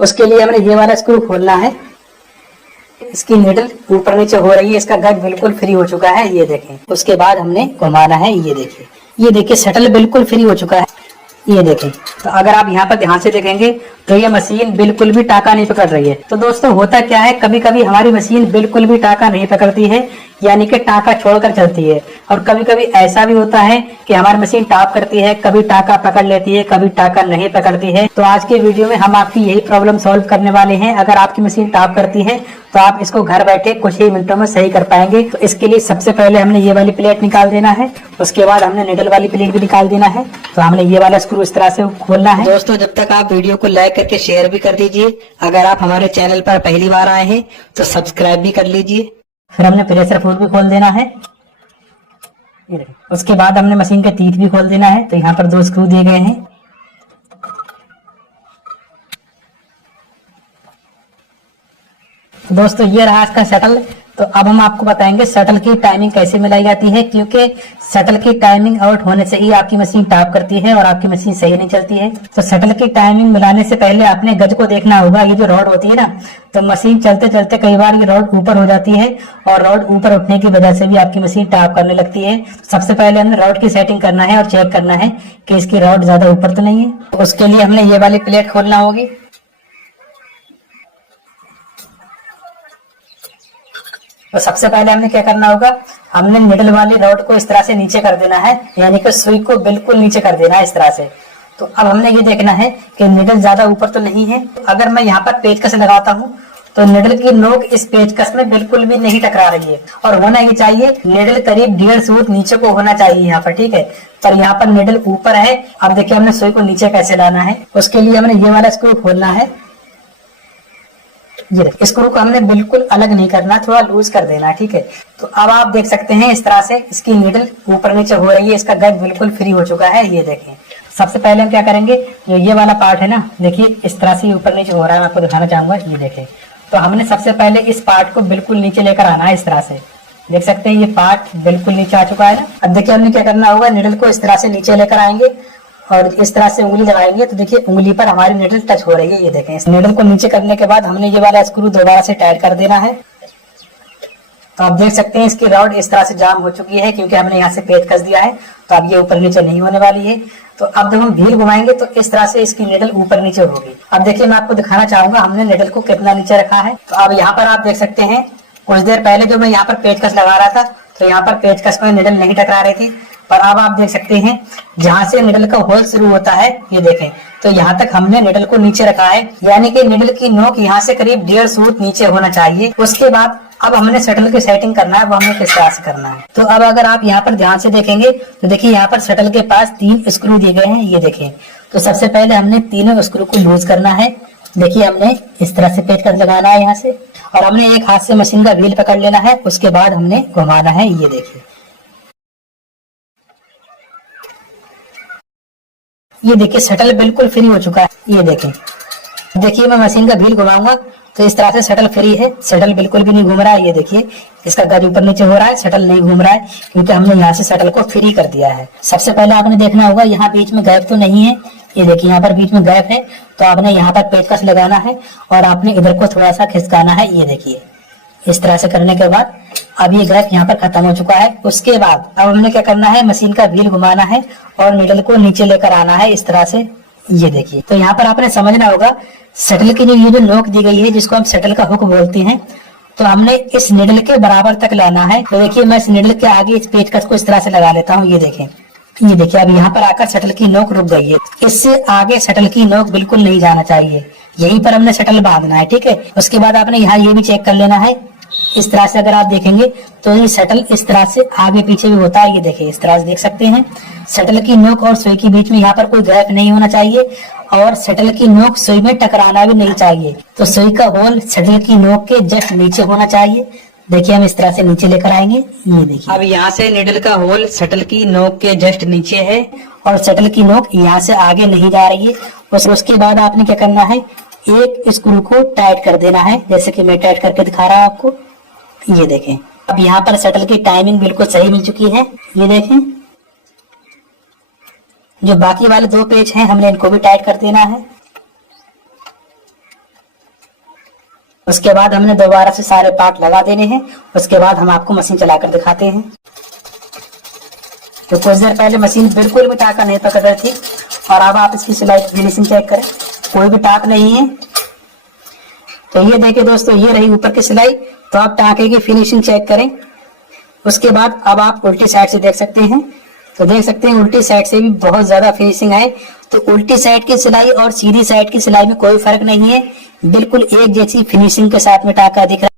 उसके लिए हमें ये वाला स्क्रू खोलना है। इसकी निडल ऊपर नीचे हो रही है, इसका गज बिल्कुल फ्री हो चुका है, ये देखें। उसके बाद हमने घुमाना है, ये देखिए शटल बिल्कुल फ्री हो चुका है, ये देखें। तो अगर आप यहाँ पर ध्यान से देखेंगे तो ये मशीन बिल्कुल भी टाका नहीं पकड़ रही है। तो दोस्तों होता क्या है, कभी कभी हमारी मशीन बिल्कुल भी टाका नहीं पकड़ती है, यानी कि टाका छोड़कर चलती है। और कभी कभी ऐसा भी होता है कि हमारी मशीन टॉप करती है, कभी टाका पकड़ लेती है, कभी टाका नहीं पकड़ती है। तो आज के वीडियो में हम आपकी यही प्रॉब्लम सॉल्व करने वाले हैं। अगर आपकी मशीन टॉप करती है तो आप इसको घर बैठे कुछ ही मिनटों में सही कर पाएंगे। तो इसके लिए सबसे पहले हमने ये वाली प्लेट निकाल देना है, उसके बाद हमने निडल वाली प्लेट भी निकाल देना है। तो हमने ये वाला स्क्रू इस तरह से खोलना है। दोस्तों जब तक आप वीडियो को लाइक करके शेयर भी कर दीजिए। अगर आप हमारे चैनल पर पहली बार आए हैं तो सब्सक्राइब भी कर लीजिए। फिर हमने प्रेशर फुट भी खोल देना है, उसके बाद हमने मशीन का टीथ भी खोल देना है। तो यहाँ पर 2 स्क्रू दिए गए हैं। तो दोस्तों ये रहा इसका शटल। तो अब हम आपको बताएंगे शटल की टाइमिंग कैसे मिलाई जाती है, क्योंकि शटल की टाइमिंग आउट होने से ही आपकी मशीन टॉप करती है और आपकी मशीन सही नहीं चलती है। तो शटल की टाइमिंग मिलाने से पहले आपने गज को देखना होगा। ये जो रॉड होती है ना, तो मशीन चलते चलते कई बार ये रॉड ऊपर हो जाती है और रॉड ऊपर उठने की वजह से भी आपकी मशीन टॉप करने लगती है। सबसे पहले हमने रॉड की सेटिंग करना है और चेक करना है कि इसकी रॉड ज्यादा ऊपर तो नहीं है। तो उसके लिए हमने ये वाली प्लेट खोलना होगी। तो सबसे पहले हमने क्या करना होगा, हमने निडल वाली रॉड को इस तरह से नीचे कर देना है, यानी कि सुई को बिल्कुल नीचे कर देना है इस तरह से। तो अब हमने ये देखना है कि निडल ज्यादा ऊपर तो नहीं है। अगर मैं यहाँ पर पेचकस लगाता हूँ तो निडल की नोक इस पेचकस में बिल्कुल भी नहीं टकरा रही है। और होना ये चाहिए, निडल करीब 1.5 सूत नीचे को होना चाहिए यहाँ पर, ठीक है। पर यहाँ पर निडल ऊपर है। अब देखिए हमने सुई को नीचे कैसे लाना है। उसके लिए हमने ये वाला स्क्रू खोलना है। ये स्क्रू को हमने बिल्कुल अलग नहीं करना, थोड़ा लूज कर देना, ठीक है। तो अब आप देख सकते हैं इस तरह से इसकी नीडल ऊपर नीचे हो रही है, इसका गज बिल्कुल फ्री हो चुका है, ये देखें। सबसे पहले हम क्या करेंगे, जो ये वाला पार्ट है ना, देखिए इस तरह से ऊपर नीचे हो रहा है, मैं आपको दिखाना चाहूंगा, ये देखें। तो हमने सबसे पहले इस पार्ट को बिल्कुल नीचे लेकर आना है इस तरह से। देख सकते हैं ये पार्ट बिल्कुल नीचे आ चुका है ना। अब देखिए हमने क्या करना होगा, निडल को इस तरह से नीचे लेकर आएंगे और इस तरह से उंगली लगाएंगे। तो देखिए उंगली पर हमारी निडल टच हो रही है, ये देखें। इस निडल को नीचे करने के बाद हमने ये वाला स्क्रू दोबारा से टाइट कर देना है। तो आप देख सकते हैं इसकी रॉड इस तरह से जाम हो चुकी है, क्योंकि हमने यहाँ से पेच कस दिया है। तो अब ये ऊपर नीचे नहीं होने वाली है। तो अब जब हम व्हील घुमाएंगे तो इस तरह से इसकी निडल ऊपर नीचे होगी। अब देखिए मैं आपको दिखाना चाहूंगा हमने निडल को कितना नीचे रखा है। तो अब यहाँ पर आप देख सकते हैं, कुछ देर पहले जो मैं यहाँ पर पेचकस लगा रहा था तो यहाँ पर पेचकस में निडल नहीं टकरा रही थी। पर अब आप देख सकते हैं जहां से निडल का होल शुरू होता है, ये देखें। तो यहाँ तक हमने निडल को नीचे रखा है, यानी कि निडल की नोक यहाँ से करीब 1.5 सूत नीचे होना चाहिए। उसके बाद अब हमने शटल की सेटिंग करना है, वो हमें किस तरह से करना है। तो अब अगर आप यहाँ पर ध्यान से देखेंगे तो देखिए यहाँ पर शटल के पास 3 स्क्रू दिए गए हैं, ये देखें। तो सबसे पहले हमने तीनों स्क्रू को लूज करना है। देखिए हमने इस तरह से पेचकस लगाना है यहाँ से, और हमने एक हाथ से मशीन का व्हील पकड़ लेना है। उसके बाद हमने घुमाना है, ये देखिए। ये देखिए शटल बिल्कुल फ्री हो चुका है, ये देखें। देखिए मैं मशीन का व्हील घुमाऊंगा तो इस तरह से शटल फ्री है, शटल बिल्कुल भी नहीं घूम रहा है, ये देखिए। इसका गज ऊपर नीचे हो रहा है, शटल नहीं घूम रहा है, क्योंकि हमने यहाँ से शटल को फ्री कर दिया है। सबसे पहले आपने देखना होगा यहाँ बीच में गैप तो नहीं है, ये देखिए यहाँ पर बीच में गैप है। तो आपने यहाँ पर पेचकस लगाना है और आपने इधर को थोड़ा सा खिसकाना है, ये देखिए। इस तरह से करने के बाद अब ये गैप यहाँ पर खत्म हो चुका है। उसके बाद अब हमने क्या करना है, मशीन का व्हील घुमाना है और निडल को नीचे लेकर आना है इस तरह से, ये देखिए। तो यहाँ पर आपने समझना होगा शटल की जो ये जो नोक दी गई है, जिसको हम शटल का हुक बोलते हैं, तो हमने इस निडल के बराबर तक लाना है। तो देखिए मैं इस निडल के आगे इस पेचकस को इस तरह से लगा लेता हूँ, ये देखें। ये देखिए अब यहाँ पर आकर शटल की नोक रुक गई है। इससे आगे शटल की नोक बिल्कुल नहीं जाना चाहिए, यहीं पर हमने शटल बांधना है, ठीक है। उसके बाद आपने यहाँ ये भी चेक कर लेना है। इस तरह से अगर आप देखेंगे तो ये शटल इस तरह से आगे पीछे भी होता है, ये देखिए। इस तरह से देख सकते हैं शटल की नोक और सुई के बीच में यहाँ पर कोई गैप नहीं होना चाहिए, और शटल की नोक सुई में टकराना भी नहीं चाहिए। तो सुई का होल शटल की नोक के जस्ट नीचे होना चाहिए। देखिए हम इस तरह से नीचे लेकर आएंगे, ये देखिए। अब यहाँ से निडल का होल शटल की नोक के जस्ट नीचे है और शटल की नोक यहाँ से आगे नहीं जा रही है। उसके बाद आपने क्या करना है, एक स्क्रू को टाइट कर देना है, जैसे कि मैं टाइट करके दिखा रहा हूँ आपको, ये देखें। अब यहाँ पर शटल की टाइमिंग बिल्कुल सही मिल चुकी है, ये देखें। जो बाकी वाले 2 पेच हैं हमने इनको भी टाइट कर देना है। उसके बाद हमने दोबारा से सारे पार्ट लगा देने हैं। उसके बाद हम आपको मशीन चलाकर दिखाते हैं। तो कुछ देर पहले मशीन बिल्कुल भी टाका नहीं पकड़ रही थी और अब आप इसकी सिलाई फिनिशिंग चेक करें, कोई भी टाक नहीं है। तो ये देखिए दोस्तों, ये रही ऊपर की सिलाई। तो आप टाके की फिनिशिंग चेक करें। उसके बाद अब आप उल्टी साइड से देख सकते हैं। तो देख सकते हैं उल्टी साइड से भी बहुत ज्यादा फिनिशिंग है। तो उल्टी साइड की सिलाई और सीधी साइड की सिलाई में कोई फर्क नहीं है, बिल्कुल एक जैसी फिनिशिंग के साथ में टाका दिख रहा है।